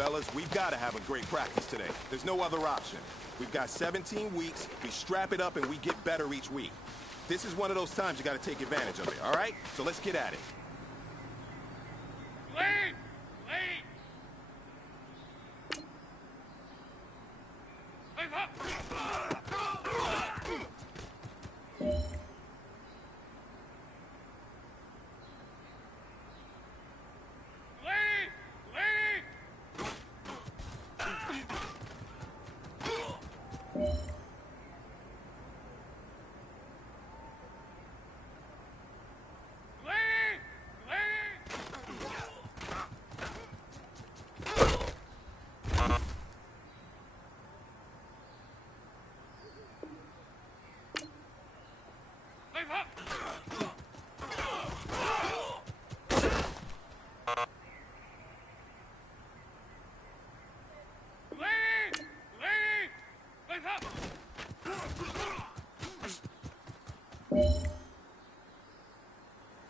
Fellas, we've got to have a great practice today. There's no other option. We've got 17 weeks, we strap it up and we get better each week. This is one of those times you got to take advantage of it, all right? So let's get at it. Lead! Lead! Move up!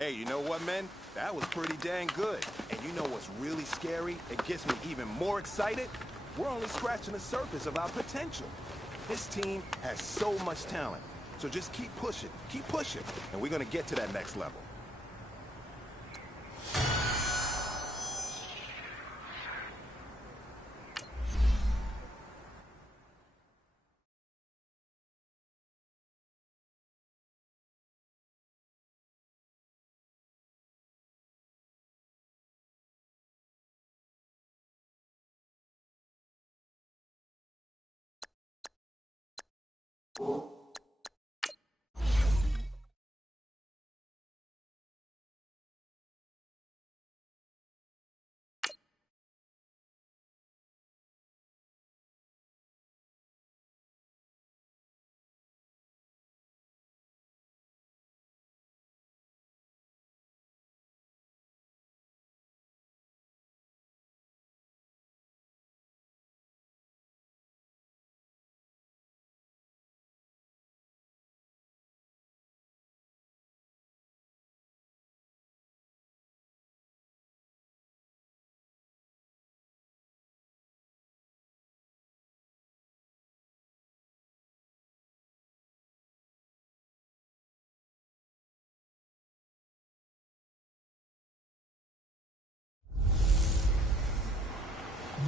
Hey, you know what, men? That was pretty dang good. And you know what's really scary? It gets me even more excited. We're only scratching the surface of our potential. This team has so much talent. So just keep pushing, and we're going to get to that next level.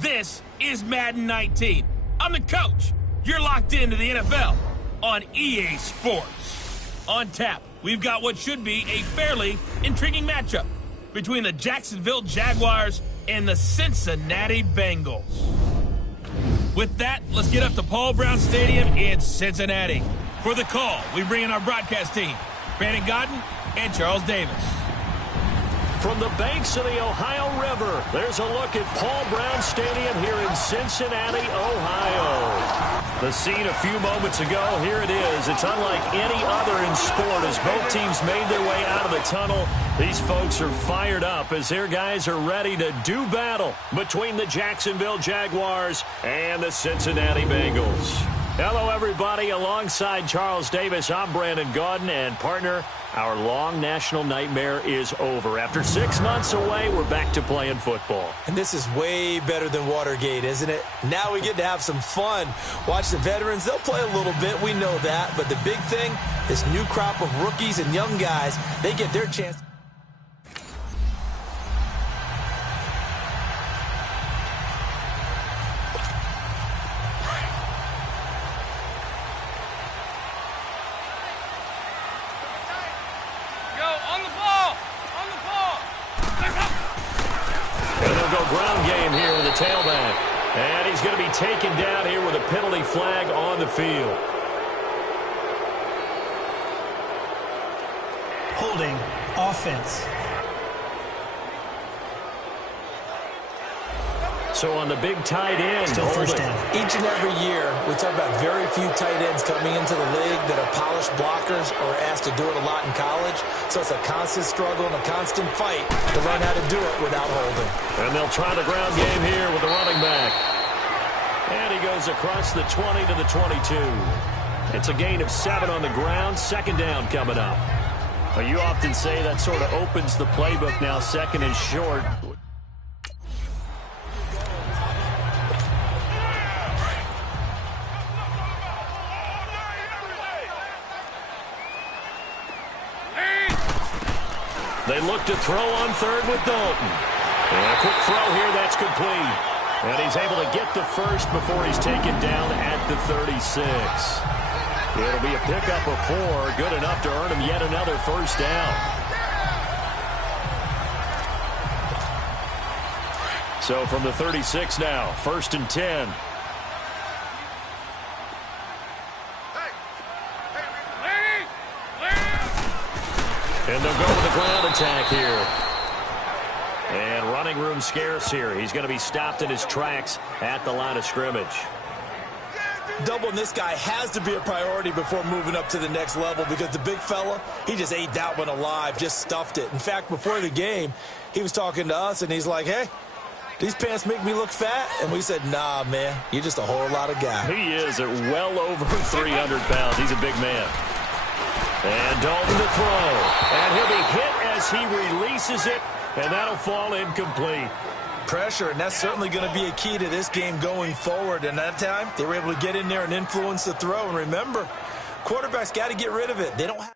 This is Madden 19. I'm the coach. You're locked into the NFL on EA Sports. On tap, we've got what should be a fairly intriguing matchup between the Jacksonville Jaguars and the Cincinnati Bengals. With that, let's get up to Paul Brown Stadium in Cincinnati. For the call, we bring in our broadcast team, Brandon Godden and Charles Davis. From the banks of the Ohio River, there's a look at Paul Brown Stadium here in Cincinnati, Ohio. The scene a few moments ago, here it is. It's unlike any other in sport as both teams made their way out of the tunnel. These folks are fired up as their guys are ready to do battle between the Jacksonville Jaguars and the Cincinnati Bengals. Hello, everybody. Alongside Charles Davis, I'm Brandon Godden, and partner, our long national nightmare is over. After 6 months away, we're back to playing football. And this is way better than Watergate, isn't it? Now we get to have some fun. Watch the veterans. They'll play a little bit. We know that. But the big thing, this new crop of rookies and young guys, they get their chance. Ground game here with a tailback. And he's going to be taken down here with a penalty flag on the field. Holding offense. So on the big tight end, still first down. Each and every year, we talk about very few tight ends coming into the league that are polished blockers or asked to do it a lot in college. So it's a constant struggle and a constant fight to learn how to do it without holding. And they'll try the ground game here with the running back. And he goes across the 20 to the 22. It's a gain of 7 on the ground. Second down coming up. Well, you often say that sort of opens the playbook now, second and short. They look to throw on third with Dalton. And a quick throw here, that's complete. And he's able to get the first before he's taken down at the 36. It'll be a pickup of 4, good enough to earn him yet another first down. So from the 36 now, 1st and 10. And they'll go with the ground attack here. And running room scarce here. He's going to be stopped in his tracks at the line of scrimmage. Doubling this guy has to be a priority before moving up to the next level because the big fella, he just ate that one alive, just stuffed it. In fact, before the game, he was talking to us, and he's like, hey, these pants make me look fat? And we said, nah, man, you're just a whole lot of guy. He is at well over 300 pounds. He's a big man. And Dalton to throw. And he'll be hit as he releases it, and that'll fall incomplete. Pressure, and that's certainly going to be a key to this game going forward. And that time, they were able to get in there and influence the throw. And remember, Quarterbacks got to get rid of it. They don't have.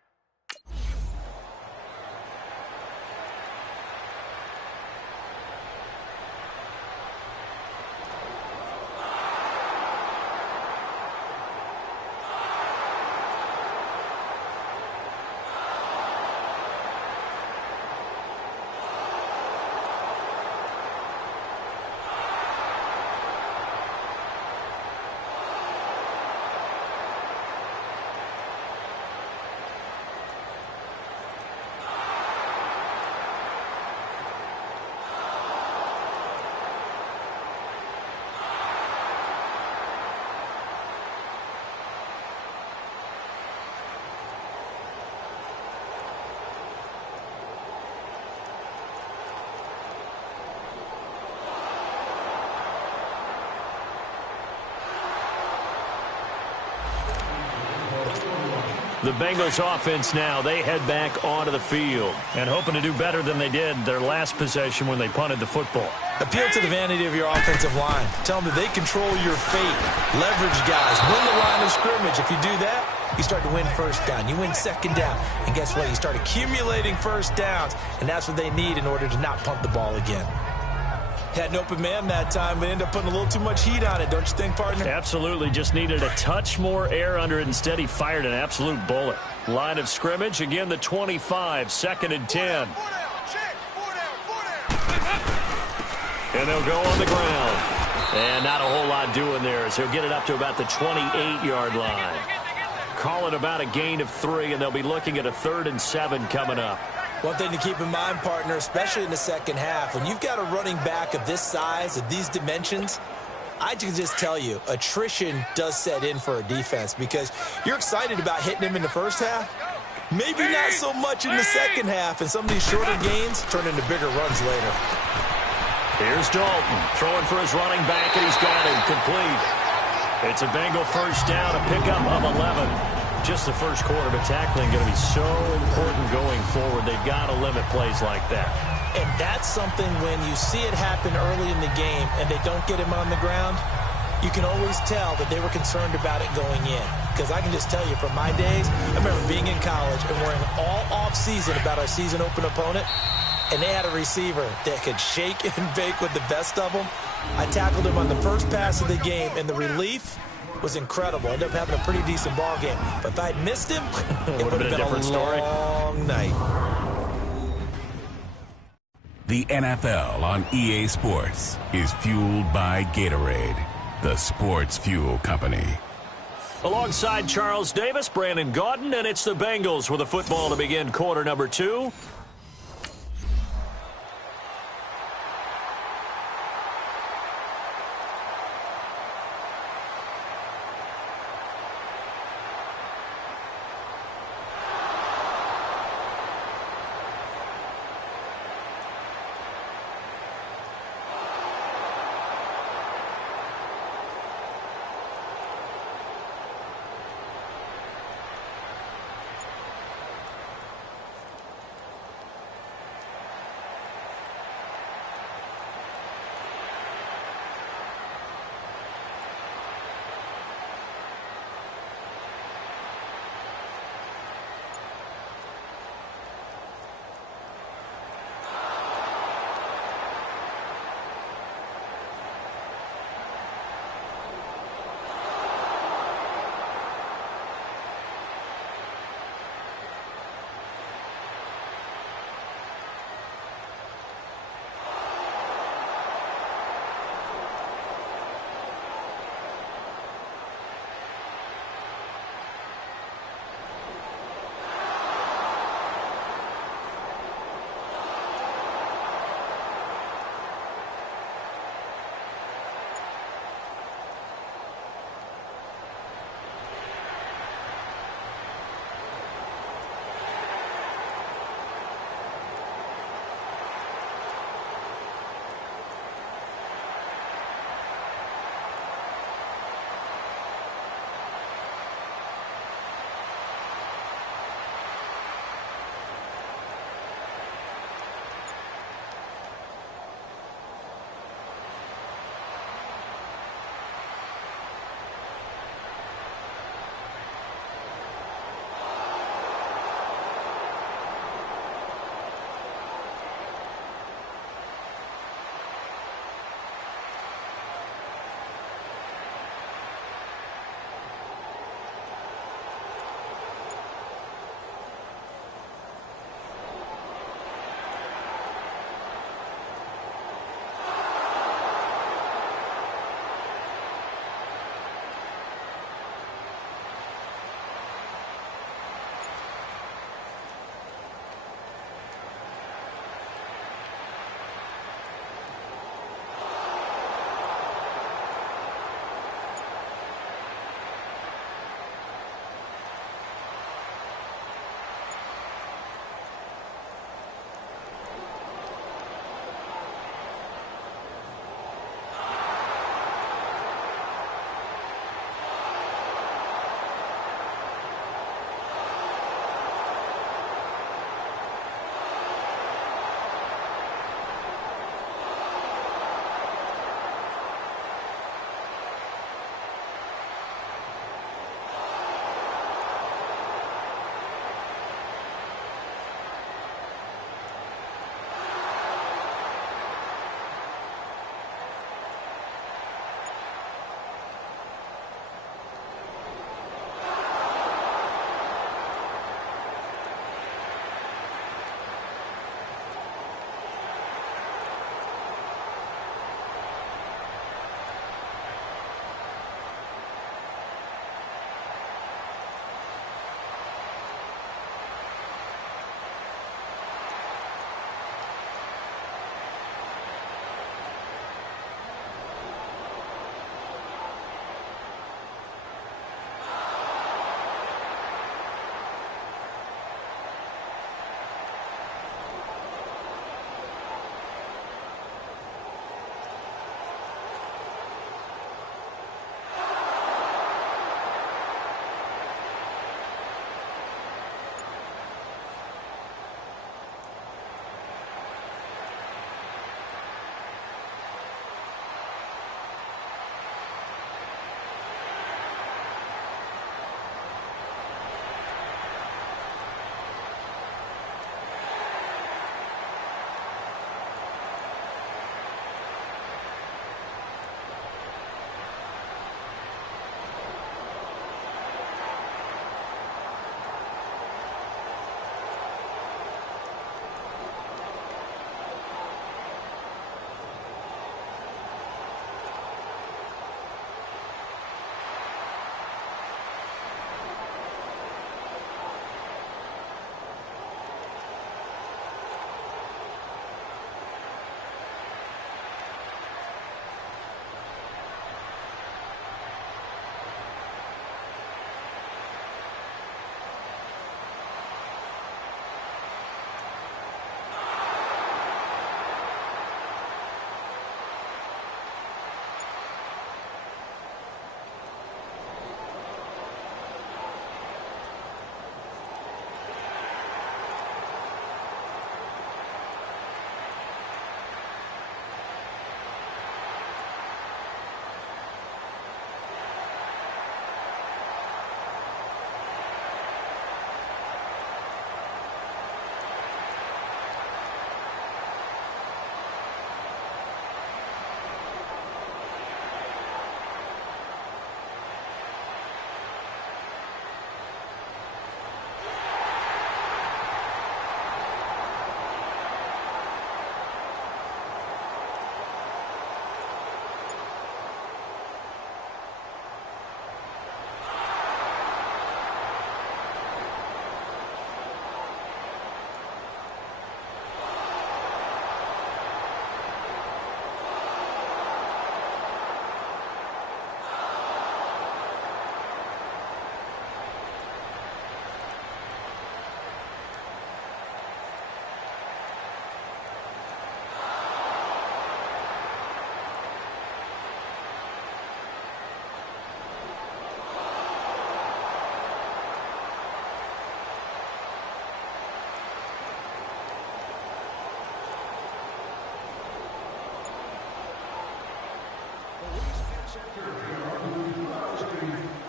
The Bengals offense now, they head back onto the field and hoping to do better than they did their last possession when they punted the football. Appeal to the vanity of your offensive line. Tell them that they control your fate. Leverage guys. Win the line of scrimmage. If you do that, you start to win first down. You win second down. And guess what? You start accumulating first downs. And that's what they need in order to not punt the ball again. Had an open man that time, but ended up putting a little too much heat on it, don't you think, partner? Absolutely. Just needed a touch more air under it. Instead, he fired an absolute bullet. Line of scrimmage, again, the 25, 2nd and 10. And they'll go on the ground. And not a whole lot doing there as he'll get it up to about the 28-yard line. Calling about a gain of 3, and they'll be looking at a 3rd and 7 coming up. One thing to keep in mind, partner, especially in the second half, when you've got a running back of this size, of these dimensions, I can just tell you, attrition does set in for a defense because you're excited about hitting him in the first half. Maybe not so much in the second half, and some of these shorter gains turn into bigger runs later. Here's Dalton throwing for his running back, and he's got him complete. It's a Bengal first down, a pickup of 11. Just the first quarter, but tackling going to be so important going forward. They've got to limit plays like that. And that's something when you see it happen early in the game and they don't get him on the ground, you can always tell that they were concerned about it going in. Because I can just tell you from my days, I remember being in college and worrying all off-season about our season open opponent, and they had a receiver that could shake and bake with the best of them. I tackled him on the first pass of the game, and the relief was incredible. Ended up having a pretty decent ball game. But if I'd missed him, it would have been a long night. The NFL on EA Sports is fueled by Gatorade, the sports fuel company. Alongside Charles Davis, Brandon Gaudin, and it's the Bengals with the football to begin quarter number 2.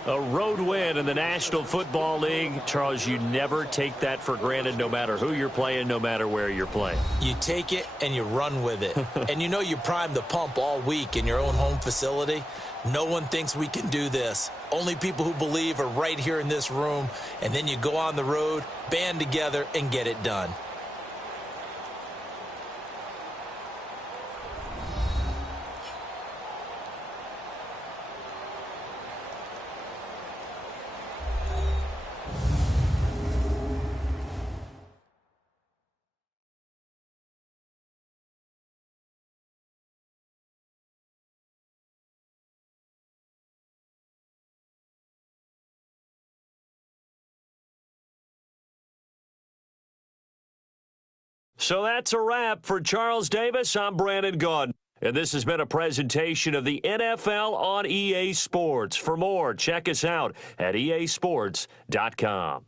A road win in the National Football League. Charles, you never take that for granted no matter who you're playing, no matter where you're playing. You take it and you run with it. And you know you primed the pump all week in your own home facility. No one thinks we can do this. Only people who believe are right here in this room. And then you go on the road, band together, and get it done. So that's a wrap for Charles Davis. I'm Brandon Gaudin. And this has been a presentation of the NFL on EA Sports. For more, check us out at easports.com.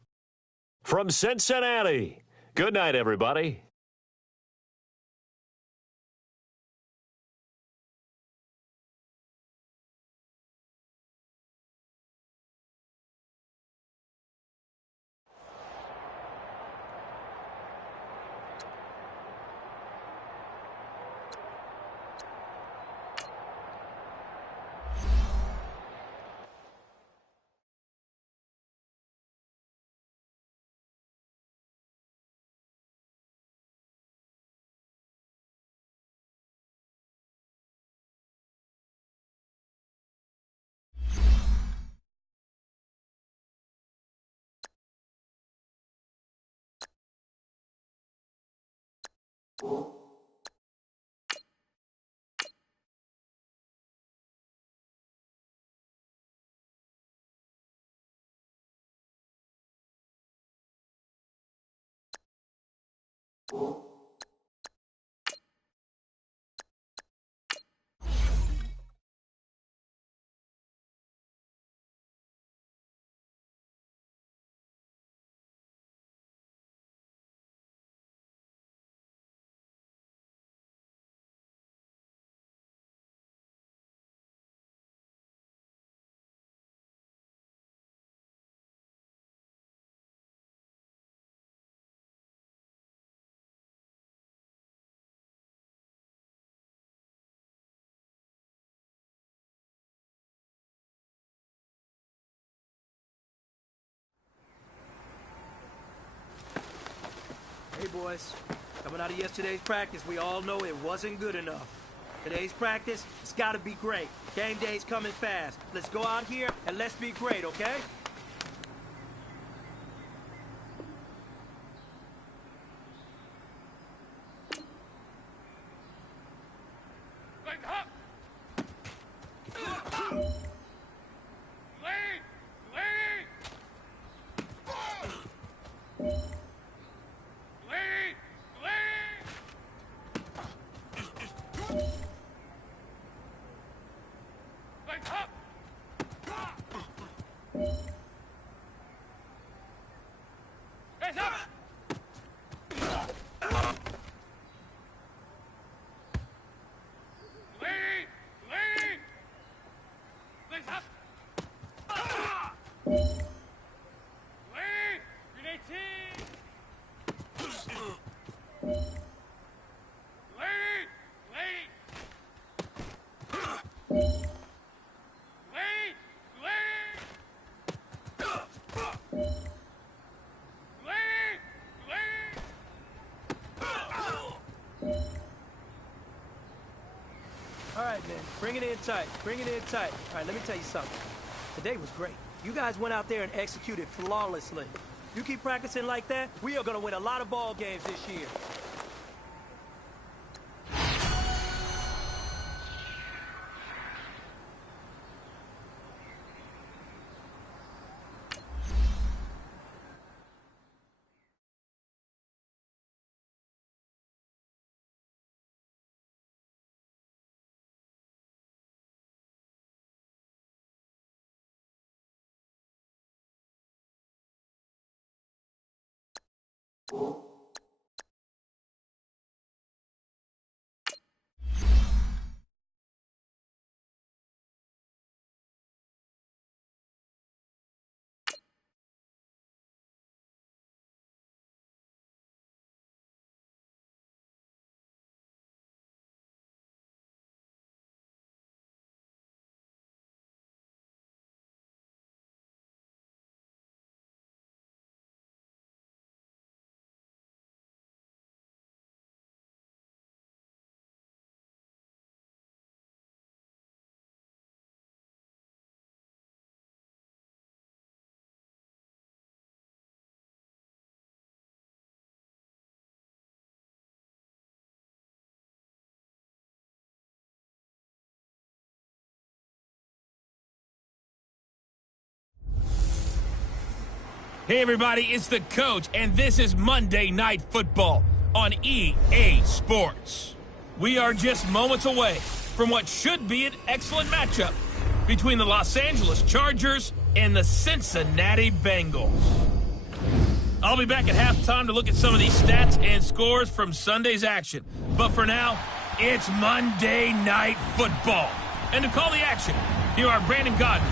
From Cincinnati, good night, everybody. Hey, boys. Coming out of yesterday's practice, we all know it wasn't good enough. Today's practice, it's got to be great. Game day's coming fast. Let's go out here and let's be great, okay? All right, man. Bring it in tight. Bring it in tight. All right, let me tell you something. Today was great. You guys went out there and executed flawlessly. You keep practicing like that, we are going to win a lot of ball games this year. Hey, everybody, it's the coach, and this is Monday Night Football on EA Sports. We are just moments away from what should be an excellent matchup between the Los Angeles Chargers and the Cincinnati Bengals. I'll be back at halftime to look at some of these stats and scores from Sunday's action. But for now, it's Monday Night Football. And to call the action, here are Brandon Godden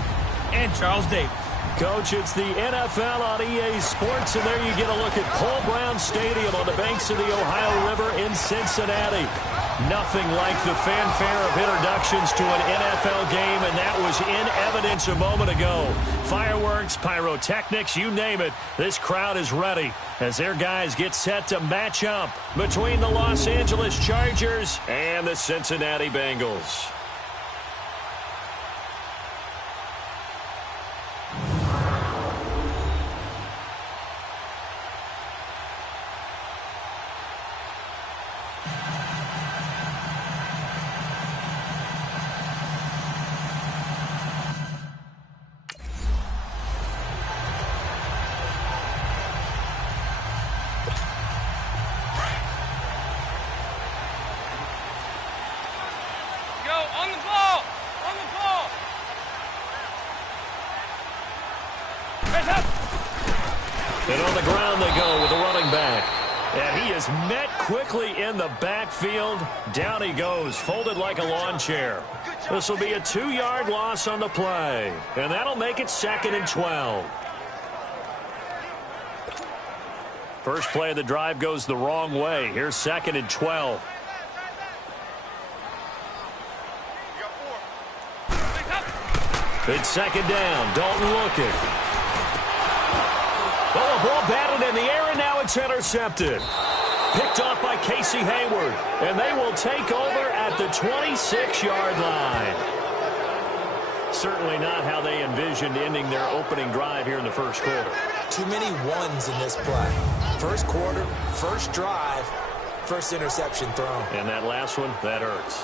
and Charles Davis. Coach, it's the NFL on EA Sports, and there you get a look at Paul Brown Stadium on the banks of the Ohio River in Cincinnati. Nothing like the fanfare of introductions to an NFL game, and that was in evidence a moment ago. Fireworks, pyrotechnics, you name it. This crowd is ready as their guys get set to match up between the Los Angeles Chargers and the Cincinnati Bengals. And on the ground they go with the running back. And he is met quickly in the backfield. Down he goes, folded like a lawn chair. This will be a 2-yard loss on the play. And that'll make it 2nd and 12. First play of the drive goes the wrong way. Here's 2nd and 12. It's 2nd down. Dalton looking. Oh, a ball batted in the air, and now it's intercepted. Picked off by Casey Hayward, and they will take over at the 26-yard line. Certainly not how they envisioned ending their opening drive here in the first quarter. Too many ones in this play. First quarter, first drive, first interception thrown. And that last one, that hurts.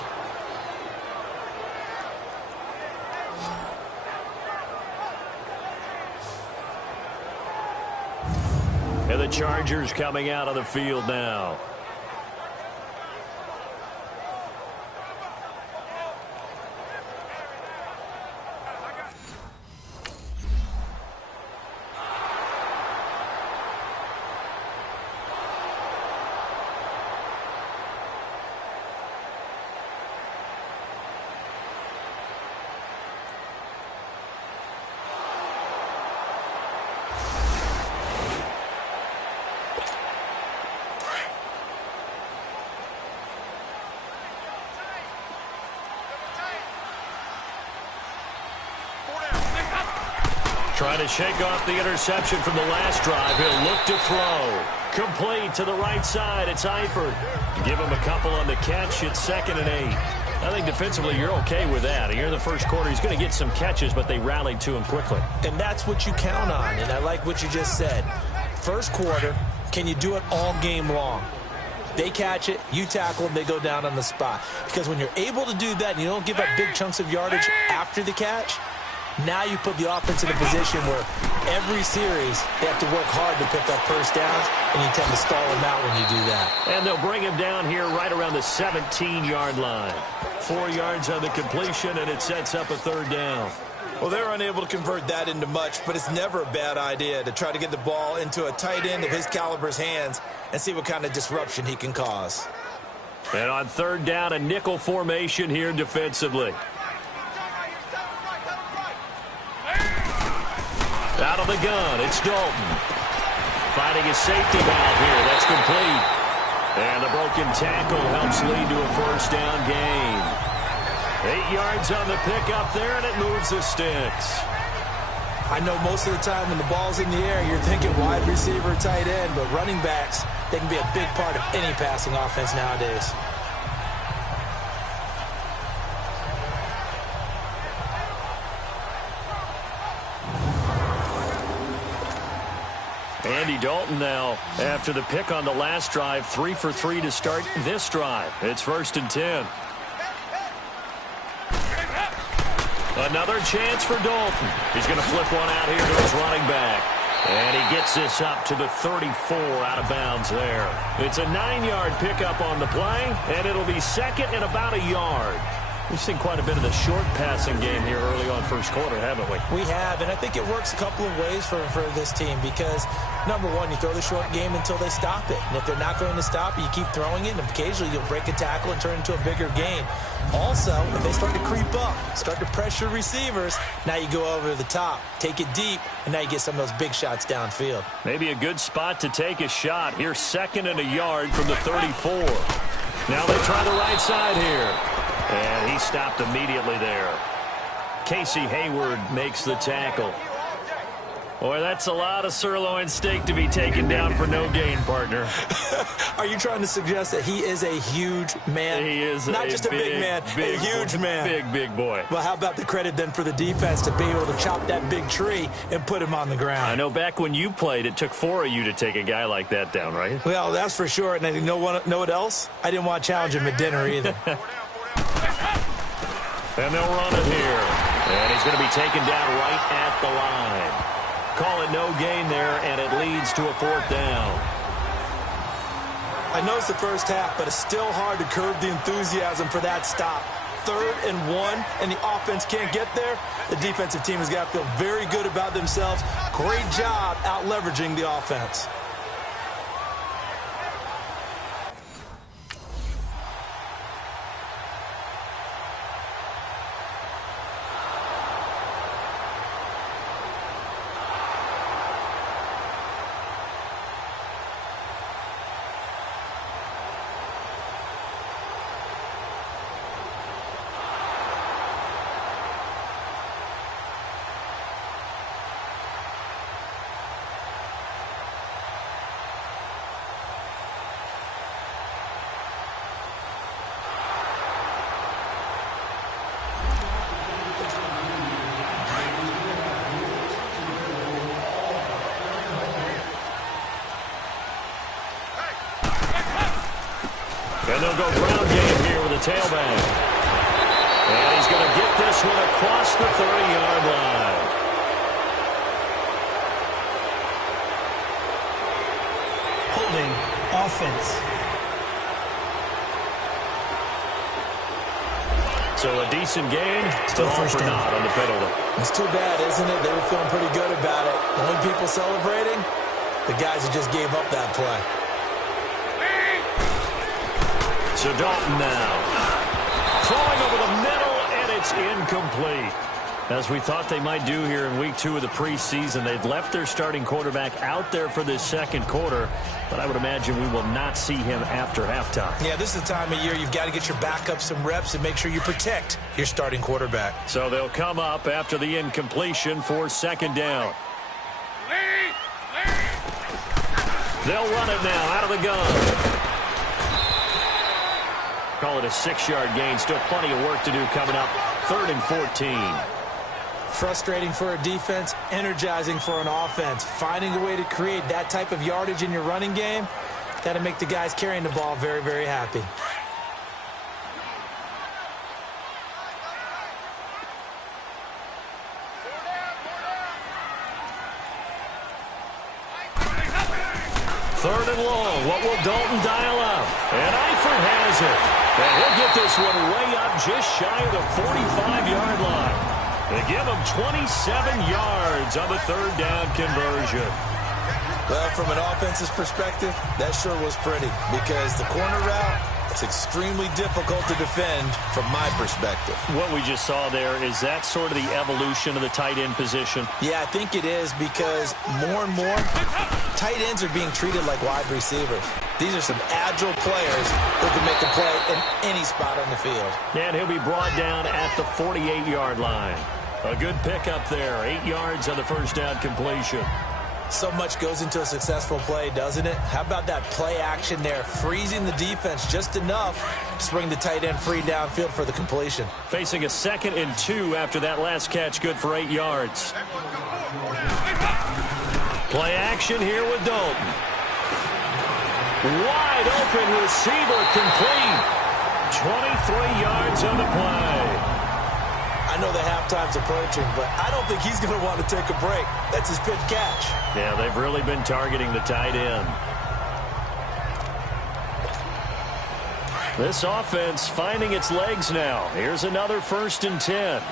And the Chargers coming out on the field now. Trying to shake off the interception from the last drive. He'll look to throw. Complete to the right side. It's Eifert. Give him a couple on the catch. It's 2nd and 8. I think defensively you're okay with that. Here in the first quarter, he's going to get some catches, but they rallied to him quickly. And that's what you count on, and I like what you just said. First quarter, can you do it all game long? They catch it, you tackle them, they go down on the spot. Because when you're able to do that and you don't give up big chunks of yardage after the catch, now you put the offense in a position where every series they have to work hard to pick up first downs, and you tend to stall them out when you do that. And they'll bring him down here right around the 17-yard line. 4 yards on the completion, and it sets up a 3rd down. Well, they're unable to convert that into much, but it's never a bad idea to try to get the ball into a tight end of his caliber's hands and see what kind of disruption he can cause. And on 3rd down, a nickel formation here defensively. Out of the gun, it's Dalton. Finding a safety valve here. That's complete. And the broken tackle helps lead to a first down gain. 8 yards on the pickup there, and it moves the sticks. I know most of the time when the ball's in the air, you're thinking wide receiver, tight end, but running backs, they can be a big part of any passing offense nowadays. Andy Dalton now, after the pick on the last drive, 3 for 3 to start this drive. It's 1st and 10. Another chance for Dalton. He's going to flip one out here to his running back. And he gets this up to the 34 out of bounds there. It's a 9-yard pickup on the play, and it'll be second and about a yard. We've seen quite a bit of the short passing game here early on first quarter, haven't we? We have, and I think it works a couple of ways for this team because, number one, you throw the short game until they stop it. And if they're not going to stop it, you keep throwing it, and occasionally you'll break a tackle and turn it into a bigger game. Also, if they start to creep up, start to pressure receivers, now you go over the top, take it deep, and now you get some of those big shots downfield. Maybe a good spot to take a shot. Here's second and a yard from the 34. Now they try the right side here. And he stopped immediately there. Casey Hayward makes the tackle. Boy, that's a lot of sirloin steak to be taken down for no gain, partner. Are you trying to suggest that he is a huge man? He is not just a big man, a huge man. Big boy. Well, how about the credit then for the defense to be able to chop that big tree and put him on the ground? I know back when you played, it took 4 of you to take a guy like that down, right? Well, that's for sure. And you know what else? I didn't want to challenge him at dinner either. And they'll run it here. And he's going to be taken down right at the line. Call it no gain there, and it leads to a 4th down. I know it's the first half, but it's still hard to curb the enthusiasm for that stop. 3rd and 1, and the offense can't get there. The defensive team has got to feel very good about themselves. Great job out leveraging the offense. And they'll go ground game here with a tailback. And he's going to get this one across the 30-yard line. Holding offense. So a decent game, Still all first for down. naught on the penalty. It's too bad, isn't it? They were feeling pretty good about it. The only people celebrating, the guys who just gave up that play. So Dalton now. Throwing over the middle, and it's incomplete. As we thought they might do here in week 2 of the preseason, they've left their starting quarterback out there for this second quarter, but I would imagine we will not see him after halftime. Yeah, this is the time of year you've got to get your backup some reps and make sure you protect your starting quarterback. So they'll come up after the incompletion for second down. They'll run it now out of the gun. Call it a 6-yard gain. Still plenty of work to do coming up. 3rd and 14. Frustrating for a defense, energizing for an offense. Finding a way to create that type of yardage in your running game, that'll make the guys carrying the ball very, very happy. Third and long. What will Dalton dial up? And Eifert has it. And he'll get this one way up just shy of the 45-yard line. They give him 27 yards on the 3rd down conversion. Well, from an offensive perspective, that sure was pretty because the corner route, it's extremely difficult to defend from my perspective. What we just saw there, is that sort of the evolution of the tight end position? Yeah, I think it is because more and more tight ends are being treated like wide receivers. These are some agile players who can make a play in any spot on the field. And he'll be brought down at the 48-yard line. A good pickup there. 8 yards on the first down completion. So much goes into a successful play, doesn't it? How about that play action there, freezing the defense just enough to bring the tight end free downfield for the completion. Facing a 2nd and 2 after that last catch, good for 8 yards. Play action here with Dalton. Wide open receiver complete. 23 yards on the play. I I know the halftime's approaching, but I don't think he's going to want to take a break. That's his fifth catch. Yeah, they've really been targeting the tight end. This offense finding its legs now. Here's another 1st and 10.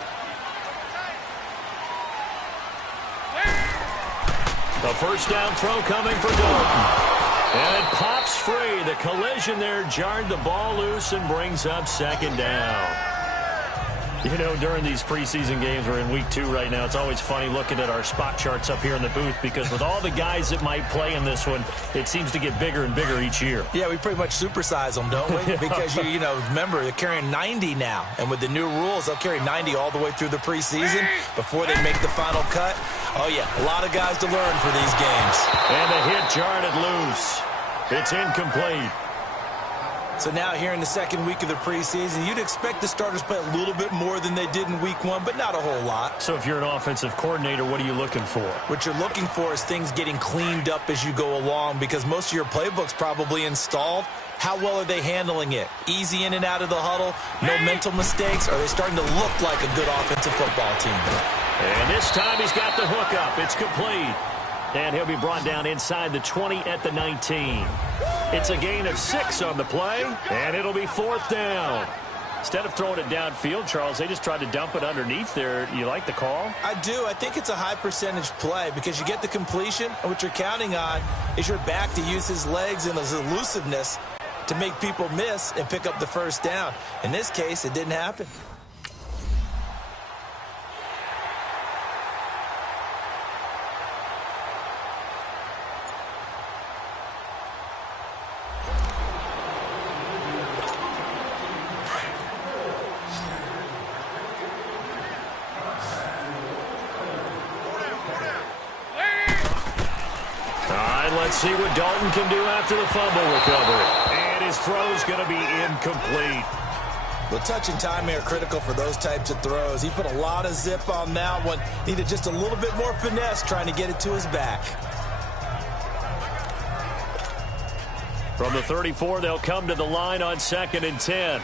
The first down throw coming for Dalton. And it pops free. The collision there jarred the ball loose and brings up 2nd down. You know, during these preseason games, we're in week 2 right now, it's always funny looking at our spot charts up here in the booth because with all the guys that might play in this one, it seems to get bigger and bigger each year. Yeah, we pretty much supersize them, don't we? Because, you know, remember, they're carrying 90 now. And with the new rules, they'll carry 90 all the way through the preseason before they make the final cut. Oh, yeah, a lot of guys to learn for these games. And the hit jarred it loose. It's incomplete. So now here in the 2nd week of the preseason, you'd expect the starters play a little bit more than they did in week 1, but not a whole lot. So if you're an offensive coordinator, what are you looking for? What you're looking for is things getting cleaned up as you go along because most of your playbook's probably installed. How well are they handling it? Easy in and out of the huddle? No mental mistakes? Are they starting to look like a good offensive football team? And this time he's got the hook up. It's complete. And he'll be brought down inside the 20 at the 19. It's a gain of 6 on the play, and it'll be 4th down. Instead of throwing it downfield, Charles, they just tried to dump it underneath there. You like the call? I do. I think it's a high percentage play because you get the completion, and what you're counting on is your back to use his legs and his elusiveness to make people miss and pick up the first down. In this case, it didn't happen. Let's see what Dalton can do after the fumble recovery. And his throw's going to be incomplete. The touch and timing are critical for those types of throws. He put a lot of zip on that one. Needed just a little bit more finesse trying to get it to his back. From the 34, they'll come to the line on 2nd and 10.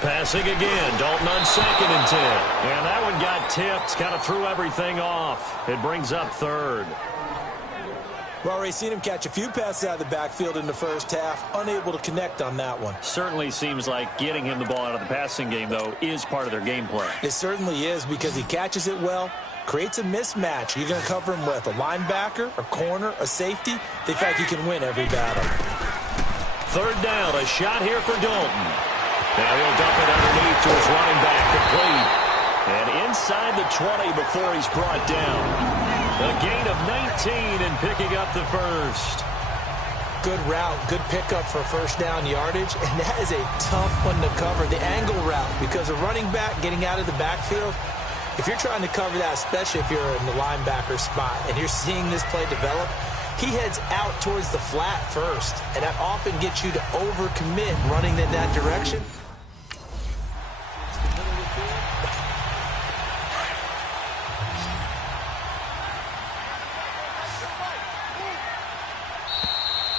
Passing again, Dalton on 2nd and 10. And that one got tipped, kind of threw everything off. It brings up 3rd. We've already seen him catch a few passes out of the backfield in the first half, unable to connect on that one. Certainly seems like getting him the ball out of the passing game, though, is part of their game plan. It certainly is because he catches it well, creates a mismatch. You're going to cover him with a linebacker, a corner, a safety. They feel like he can win every battle. 3rd down, a shot here for Dalton. Now he'll dump it underneath to his running back, complete. And inside the 20 before he's brought down. A gain of 19 and picking up the first. Good route, good pickup for first down yardage, and that is a tough one to cover, the angle route, because a running back getting out of the backfield, if you're trying to cover that, especially if you're in the linebacker spot, and you're seeing this play develop, he heads out towards the flat first, and that often gets you to overcommit running in that direction.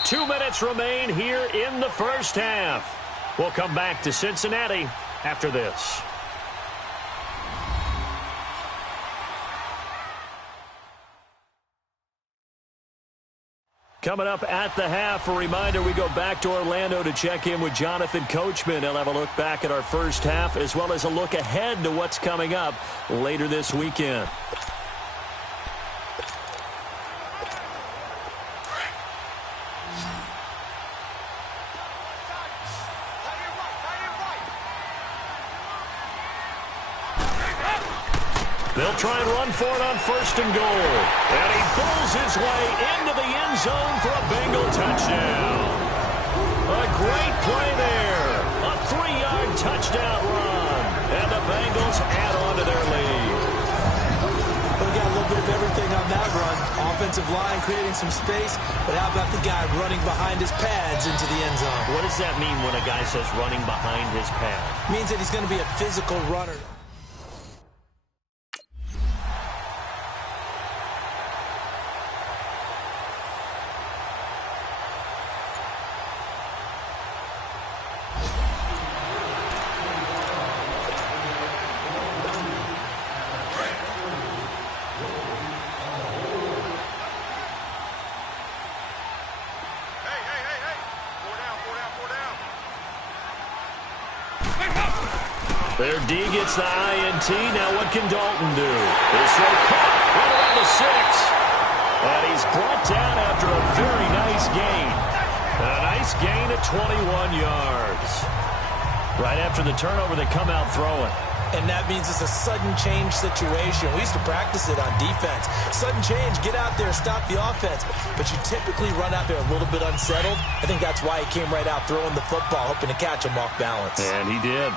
Two minutes remain here in the first half. We'll come back to Cincinnati after this. Coming up at the half, a reminder, we go back to Orlando to check in with Jonathan Coachman. He'll have a look back at our first half as well as a look ahead to what's coming up later this weekend. They'll try and run for it on 1st and goal. And he pulls his way into the end zone for a Bengal touchdown. A great play there. A 3-yard touchdown run. And the Bengals add on to their lead. We got a little bit of everything on that run. Offensive line creating some space, but how about the guy running behind his pads into the end zone? What does that mean when a guy says running behind his pad? It means that he's going to be a physical runner. Their D gets the INT. Now what can Dalton do? This throw caught right around the 6. And he's brought down after a very nice gain. A nice gain at 21 yards. Right after the turnover, they come out throwing. And that means it's a sudden change situation. We used to practice it on defense. Sudden change, get out there, stop the offense. But you typically run out there a little bit unsettled. I think that's why he came right out throwing the football, hoping to catch him off balance. And he did.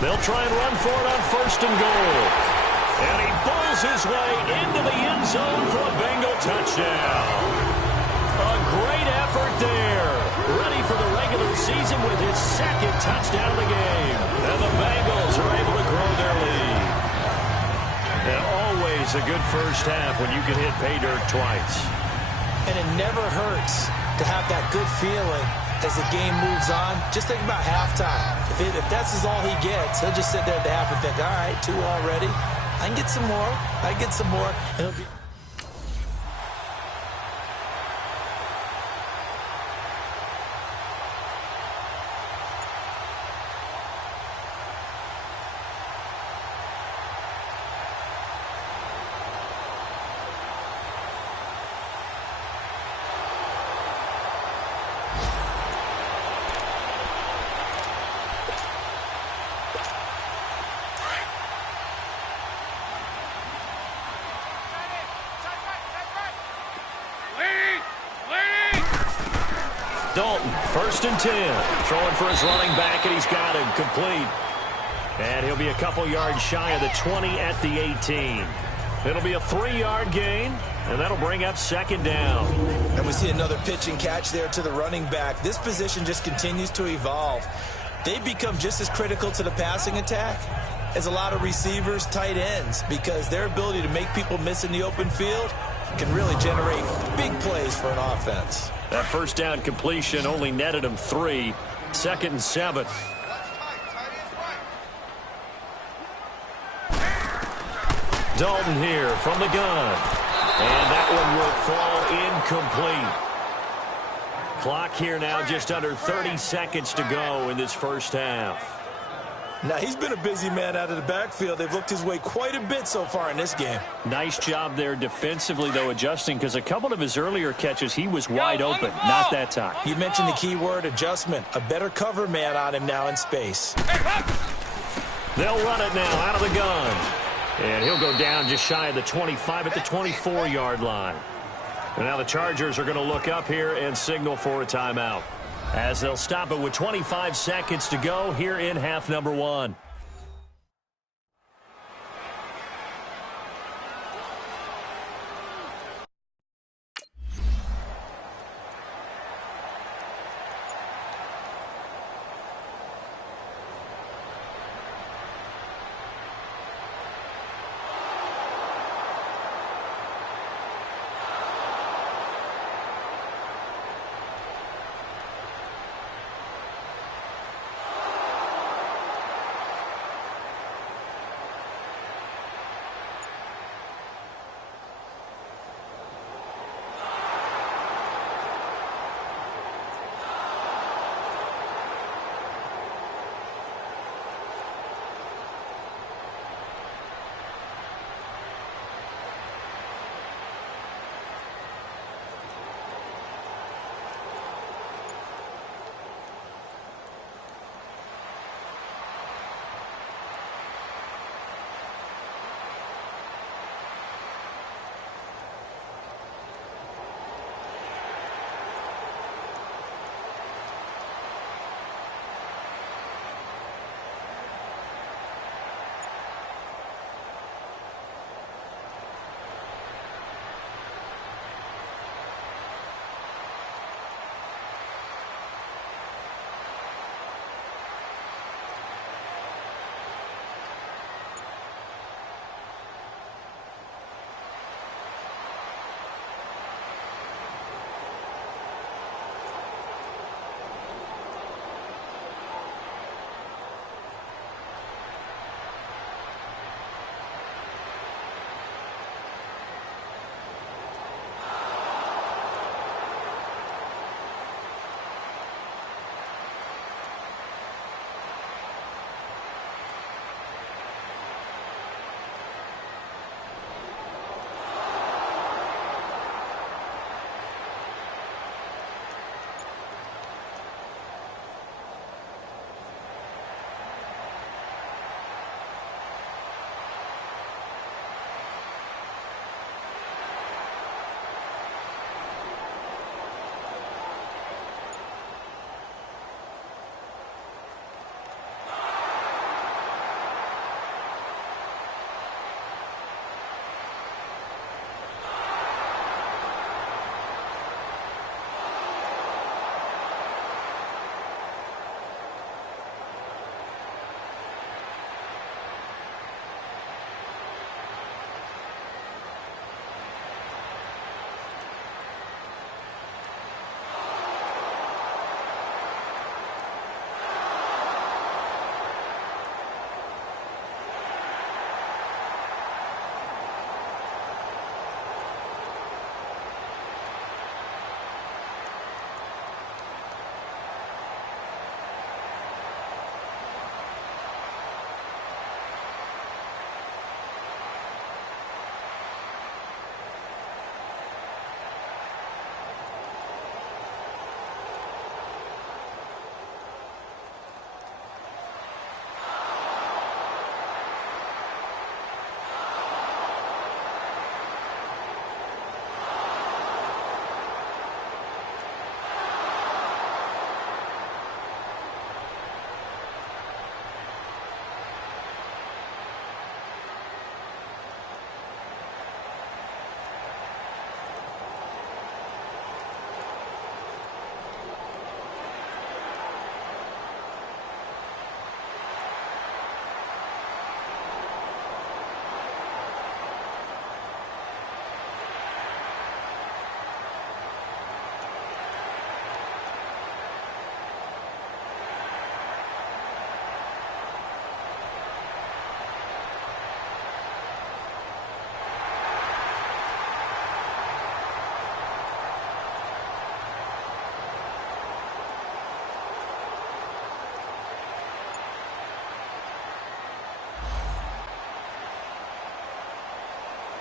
They'll try and run for it on 1st and goal. And he pulls his way into the end zone for a Bengal touchdown. A great effort there. Ready for the regular season with his 2nd touchdown of the game. And the Bengals are able to grow their lead. And always a good first half when you can hit pay dirt twice. And it never hurts to have that good feeling as the game moves on. Just think about halftime. If that's all he gets, he'll just sit there at the half and think, all right, 2 already. I can get some more. I can get some more. And he'll be... Dalton, 1st and 10. Throwing for his running back, and he's got him complete. And he'll be a couple yards shy of the 20 at the 18. It'll be a 3-yard gain, and that'll bring up 2nd down. And we see another pitch and catch there to the running back. This position just continues to evolve. They become just as critical to the passing attack as a lot of receivers, tight ends, because their ability to make people miss in the open field can really generate big plays for an offense. That 1st down completion only netted him 3. 2nd and 7. Dalton here from the gun. And that one will fall incomplete. Clock here now just under 30 seconds to go in this first half. Now, he's been a busy man out of the backfield. They've looked his way quite a bit so far in this game. Nice job there defensively, though, adjusting, because a couple of his earlier catches, he was wide open. Not that time. You mentioned the key word, adjustment. A better cover man on him now in space. They'll run it now out of the gun. And he'll go down just shy of the 25 at the 24-yard line. And now the Chargers are going to look up here and signal for a timeout, as they'll stop it with 25 seconds to go here in half number 1.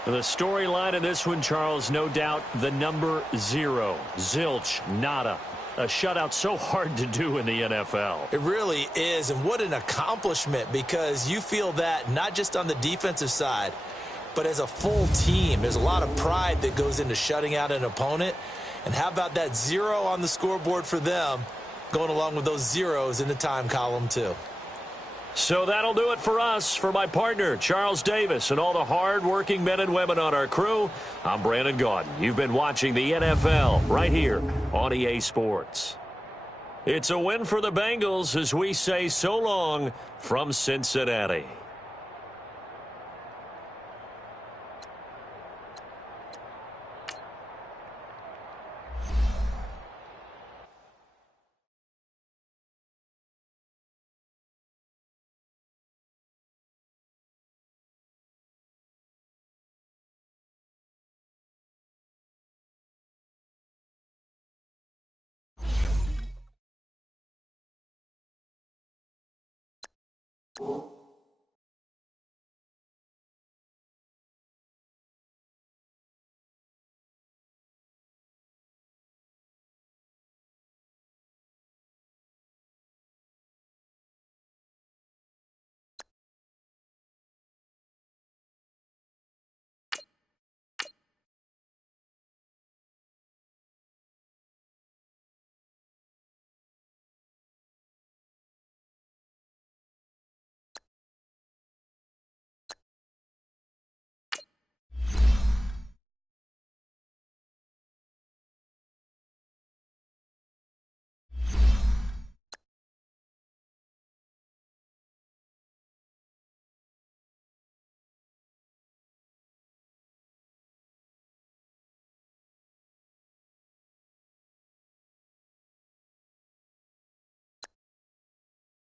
The storyline in this one, Charles, no doubt the number 0. Zilch, nada. A shutout so hard to do in the NFL. It really is, and what an accomplishment, because you feel that not just on the defensive side, but as a full team. There's a lot of pride that goes into shutting out an opponent. And how about that 0 on the scoreboard for them, going along with those zeros in the time column too. So that'll do it for us. For my partner, Charles Davis, and all the hard-working men and women on our crew, I'm Brandon Gaudin. You've been watching the NFL right here on EA Sports. It's a win for the Bengals as we say so long from Cincinnati.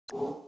You